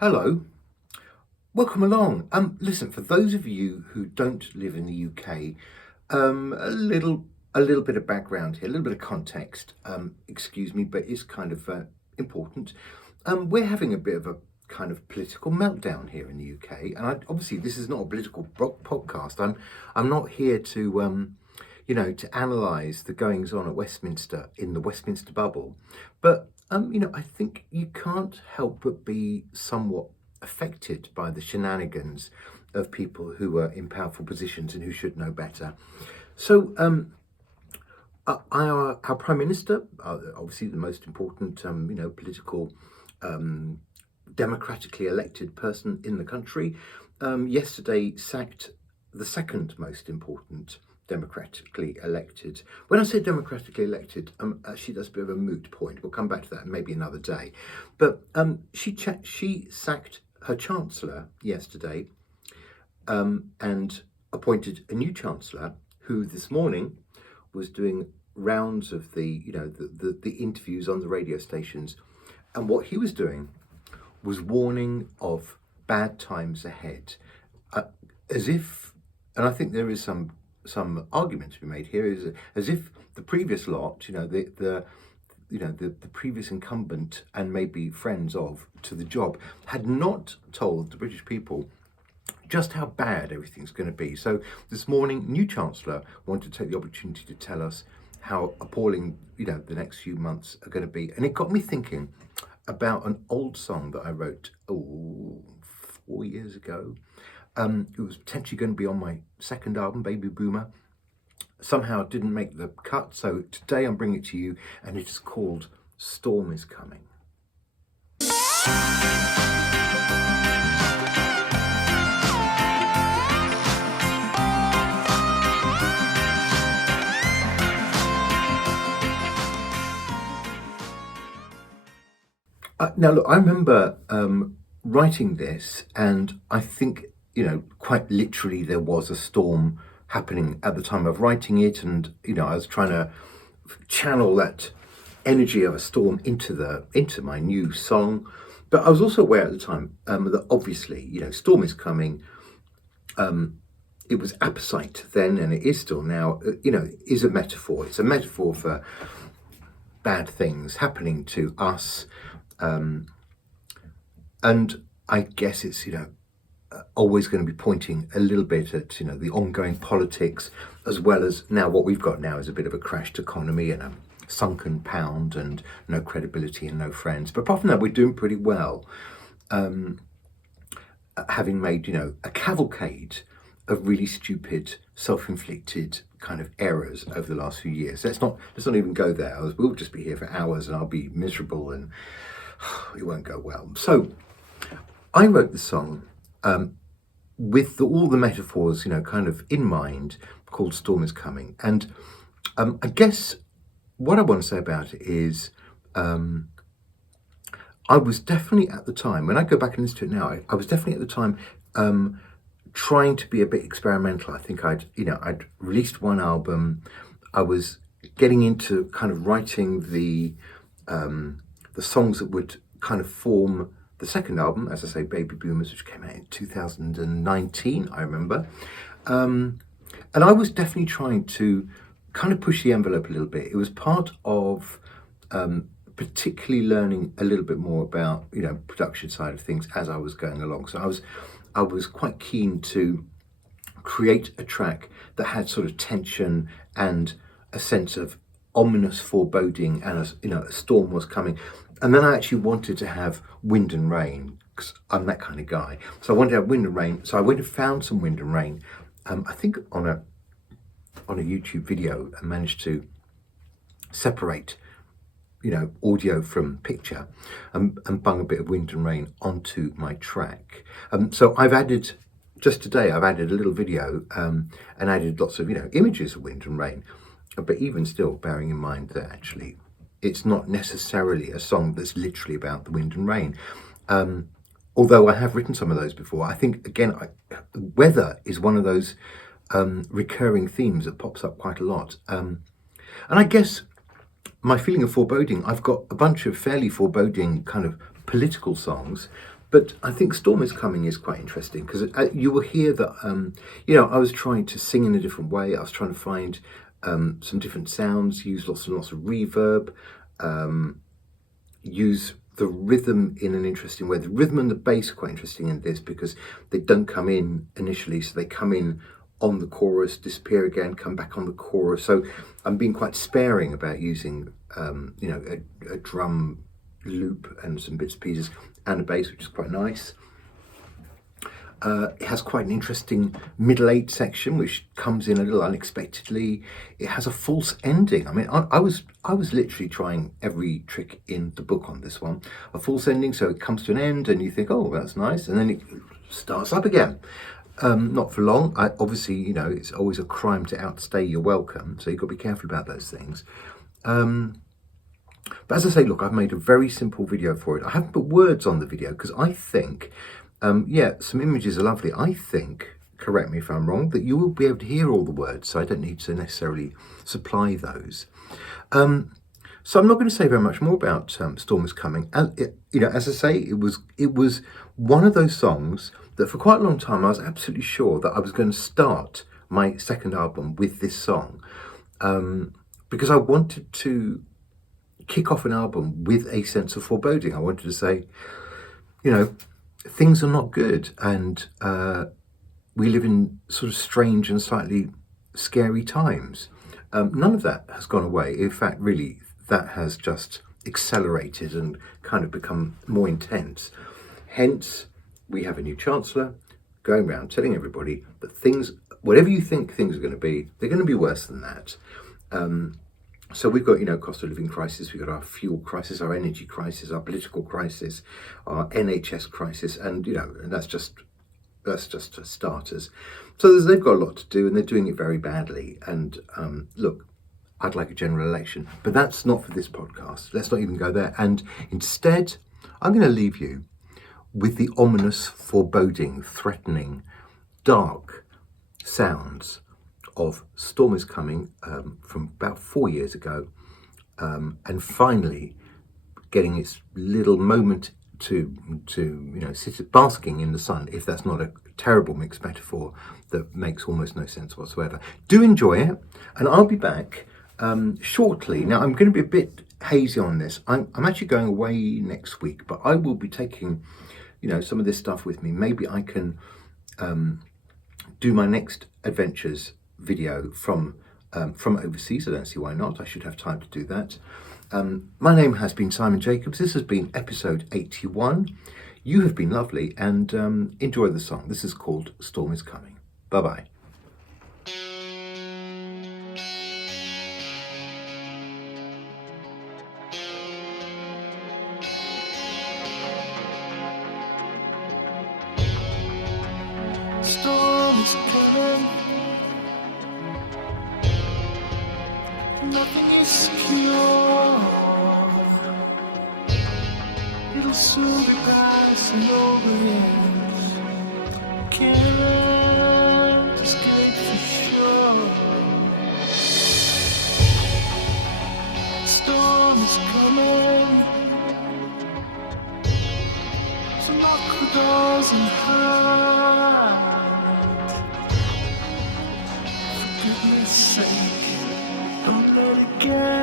Hello, welcome along. Listen, for those of you who don't live in the UK, a little bit of background here, a little bit of context. Excuse me, but it's kind of important. We're having a bit of a kind of political meltdown here in the UK, and obviously this is not a political podcast. I'm not here to to analyse the goings on at Westminster in the Westminster bubble, but I think you can't help but be somewhat affected by the shenanigans of people who are in powerful positions and who should know better. So, our Prime Minister, obviously the most important, political, democratically elected person in the country, yesterday sacked the second most important democratically elected. When I say democratically elected, actually that's a bit of a moot point. We'll come back to that maybe another day. But she sacked her chancellor yesterday, and appointed a new chancellor who this morning was doing rounds of the interviews on the radio stations, and what he was doing was warning of bad times ahead, as if, and I think there is some argument to be made here, is as if the previous lot, the previous incumbent and maybe friends of to the job had not told the British people just how bad everything's going to be. So this morning, new Chancellor wanted to take the opportunity to tell us how appalling, the next few months are going to be. And it got me thinking about an old song that I wrote 4 years ago. It was potentially going to be on my second album, Baby Boomer. Somehow it didn't make the cut, so today I'm bringing it to you, and it is called Storm is Coming. Now look, I remember writing this, and I think, quite literally there was a storm happening at the time of writing it, and I was trying to channel that energy of a storm into my new song. But I was also aware at the time that obviously, storm is coming. It was apposite then, and it is still now. Is a metaphor. It's a metaphor for bad things happening to us, and I guess it's always going to be pointing a little bit at the ongoing politics, as well as now what we've got now is a bit of a crashed economy and a sunken pound and no credibility and no friends. But apart from that, we're doing pretty well, having made a cavalcade of really stupid, self-inflicted kind of errors over the last few years. Let's not even go there. We'll just be here for hours and I'll be miserable and it won't go well. So I wrote the song with all the metaphors, kind of in mind, called Storm is Coming. And I guess what I want to say about it is I was definitely at the time, when I go back and listen to it now, I was definitely at the time trying to be a bit experimental. I think I'd released one album. I was getting into kind of writing the songs that would kind of form the second album, as I say, Baby Boomers, which came out in 2019, I remember. And I was definitely trying to kind of push the envelope a little bit. It was part of particularly learning a little bit more about, production side of things as I was going along. So I was quite keen to create a track that had sort of tension and a sense of ominous foreboding, and a storm was coming. And then I actually wanted to have wind and rain, because I'm that kind of guy. So I wanted to have wind and rain. So I went and found some wind and rain, I think on a YouTube video, and managed to separate, audio from picture, and bung a bit of wind and rain onto my track. So just today I've added a little video, and added lots of, images of wind and rain. But even still, bearing in mind that actually it's not necessarily a song that's literally about the wind and rain. Although I have written some of those before. I think, again, weather is one of those recurring themes that pops up quite a lot. And I guess my feeling of foreboding, I've got a bunch of fairly foreboding kind of political songs, But I think Storm is Coming is quite interesting because you will hear that, I was trying to sing in a different way. I was trying to find some different sounds, use lots and lots of reverb, use the rhythm in an interesting way. The rhythm and the bass are quite interesting in this because they don't come in initially, so they come in on the chorus, disappear again, come back on the chorus. So I'm being quite sparing about using, a drum loop and some bits and pieces and a bass, which is quite nice. It has quite an interesting middle eight section, which comes in a little unexpectedly. It has a false ending. I mean, I was literally trying every trick in the book on this one. A false ending, so it comes to an end, and you think, oh, that's nice, and then it starts up again. Not for long. Obviously, it's always a crime to outstay your welcome, so you've got to be careful about those things. But as I say, look, I've made a very simple video for it. I haven't put words on the video because I think, some images are lovely. I think, correct me if I'm wrong, that you will be able to hear all the words, so I don't need to necessarily supply those. So I'm not going to say very much more about Storm is Coming. As I say, it was one of those songs that for quite a long time I was absolutely sure that I was going to start my second album with this song, because I wanted to kick off an album with a sense of foreboding. I wanted to say, things are not good, and we live in sort of strange and slightly scary times. None of that has gone away. In fact, really, that has just accelerated and kind of become more intense. Hence, we have a new chancellor going around telling everybody that things, whatever you think things are going to be, they're going to be worse than that. So we've got, cost of living crisis, we've got our fuel crisis, our energy crisis, our political crisis, our NHS crisis, and, and that's just starters. So they've got a lot to do, and they're doing it very badly. And look, I'd like a general election, but that's not for this podcast. Let's not even go there. And instead, I'm going to leave you with the ominous, foreboding, threatening, dark sounds of Storm is Coming from about 4 years ago, and finally getting its little moment to sit basking in the sun, if that's not a terrible mixed metaphor that makes almost no sense whatsoever. Do enjoy it, and I'll be back shortly. Now, I'm going to be a bit hazy on this. I'm actually going away next week, but I will be taking some of this stuff with me. Maybe I can do my next adventures video from overseas. I don't see why not. I should have time to do that. My name has been Simon Jacobs. This has been episode 81. You have been lovely, and enjoy the song. This is called Storm is Coming. Bye-bye. Storm is coming. Nothing is secure. It'll soon be passing over. Can't escape for sure. Storm is coming. So knock the doors and hide. For goodness sake, don't let it get